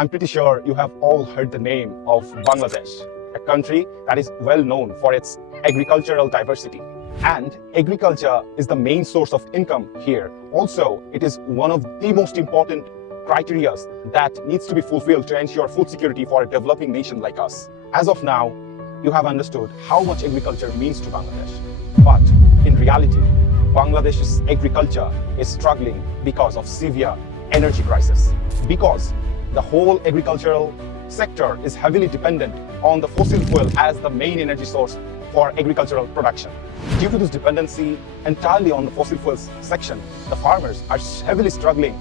I'm pretty sure you have all heard the name of Bangladesh, a country that is well known for its agricultural diversity. And agriculture is the main source of income here. Also, it is one of the most important criteria that needs to be fulfilled to ensure food security for a developing nation like us. As of now, you have understood how much agriculture means to Bangladesh. But in reality, Bangladesh's agriculture is struggling because of severe energy crisis. Because the whole agricultural sector is heavily dependent on the fossil fuel as the main energy source for agricultural production. Due to this dependency entirely on the fossil fuels section, the farmers are heavily struggling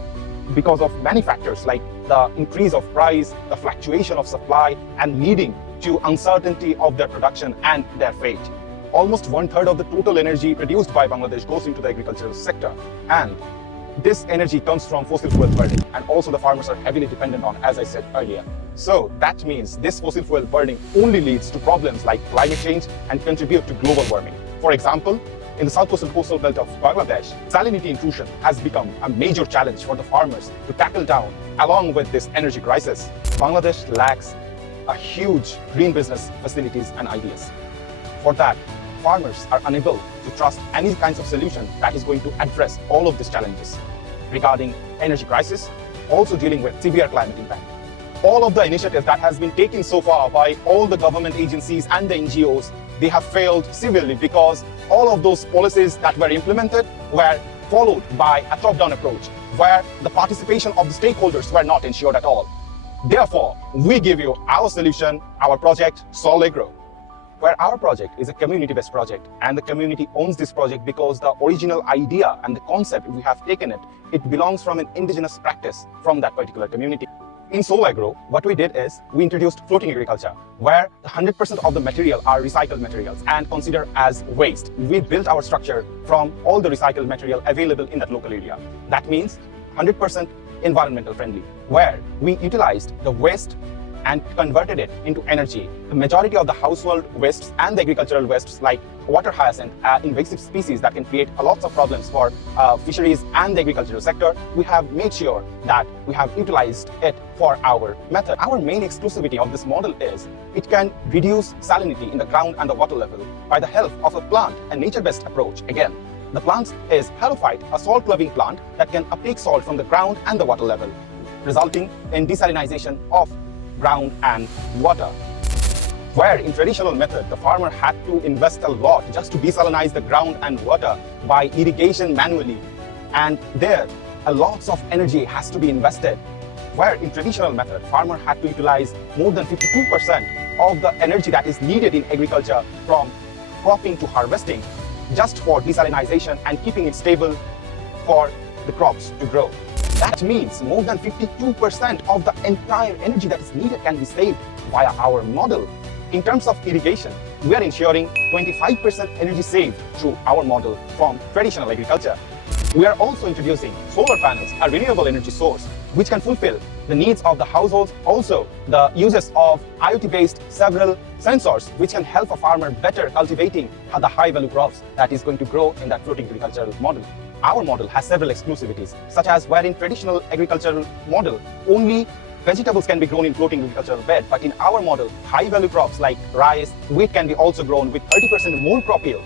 because of many factors like the increase of price, the fluctuation of supply, and leading to uncertainty of their production and their fate. Almost 1/3 of the total energy produced by Bangladesh goes into the agricultural sector, and this energy comes from fossil fuel burning, and also the farmers are heavily dependent on, as I said earlier. So that means this fossil fuel burning only leads to problems like climate change and contribute to global warming. For example, in the southwestern coastal belt of Bangladesh, salinity intrusion has become a major challenge for the farmers to tackle down along with this energy crisis. Bangladesh lacks a huge green business facilities and ideas. For that, farmers are unable to trust any kinds of solution that is going to address all of these challenges regarding energy crisis, also dealing with severe climate impact. All of the initiatives that has been taken so far by all the government agencies and the NGOs, they have failed severely because all of those policies that were implemented were followed by a top-down approach where the participation of the stakeholders were not ensured at all. Therefore, we give you our solution, our project, SolAgro, where our project is a community-based project, and the community owns this project because the original idea and the concept we have taken it belongs from an indigenous practice from that particular community. In SolAgro, what we did is we introduced floating agriculture, where 100% of the material are recycled materials and considered as waste. We built our structure from all the recycled material available in that local area. That means 100% environmental friendly, where we utilized the waste and converted it into energy. The majority of the household wastes and the agricultural wastes like water hyacinth, invasive species that can create a lots of problems for fisheries and the agricultural sector, we have made sure that we have utilized it for our method. Our main exclusivity of this model is it can reduce salinity in the ground and the water level by the help of a plant, a nature-based approach. Again, the plant is halophyte, a salt-loving plant that can uptake salt from the ground and the water level, resulting in desalination of ground and water. Where in traditional method, the farmer had to invest a lot just to desalinize the ground and water by irrigation manually. And there, a lots of energy has to be invested. Where in traditional method, farmer had to utilize more than 52% of the energy that is needed in agriculture from cropping to harvesting just for desalination and keeping it stable for the crops to grow. That means more than 52% of the entire energy that is needed can be saved via our model. In terms of irrigation, we are ensuring 25% energy saved through our model from traditional agriculture. We are also introducing solar panels, a renewable energy source, which can fulfill the needs of the households. Also, the uses of IoT-based several sensors, which can help a farmer better cultivating the high-value crops that is going to grow in that floating agricultural model. Our model has several exclusivities, such as where in traditional agricultural model, only vegetables can be grown in floating agricultural bed, but in our model, high-value crops like rice, wheat can be also grown with 30% more crop yield.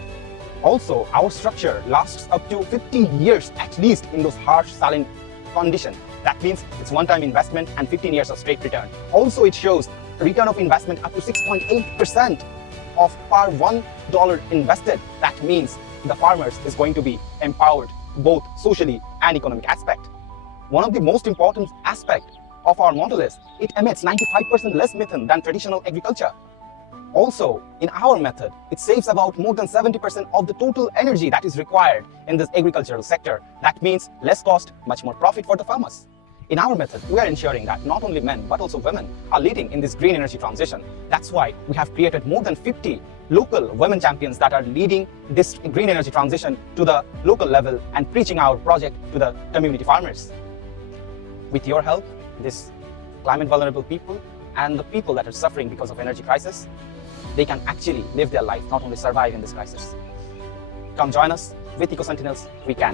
Also, our structure lasts up to 50 years at least in those harsh saline conditions. That means it's one-time investment and 15 years of straight return. Also, it shows return of investment up to 6.8% of per $1 invested. That means the farmers is going to be empowered both socially and economic aspect. One of the most important aspects of our model is it emits 95% less methane than traditional agriculture. Also, in our method, it saves about more than 70% of the total energy that is required in this agricultural sector. That means less cost, much more profit for the farmers. In our method, we are ensuring that not only men but also women are leading in this green energy transition. That's why we have created more than 50 local women champions that are leading this green energy transition to the local level and preaching our project to the community farmers. With your help, this climate vulnerable people and the people that are suffering because of energy crisis, they can actually live their life, not only survive in this crisis. Come join us. With Eco Sentinels, we can.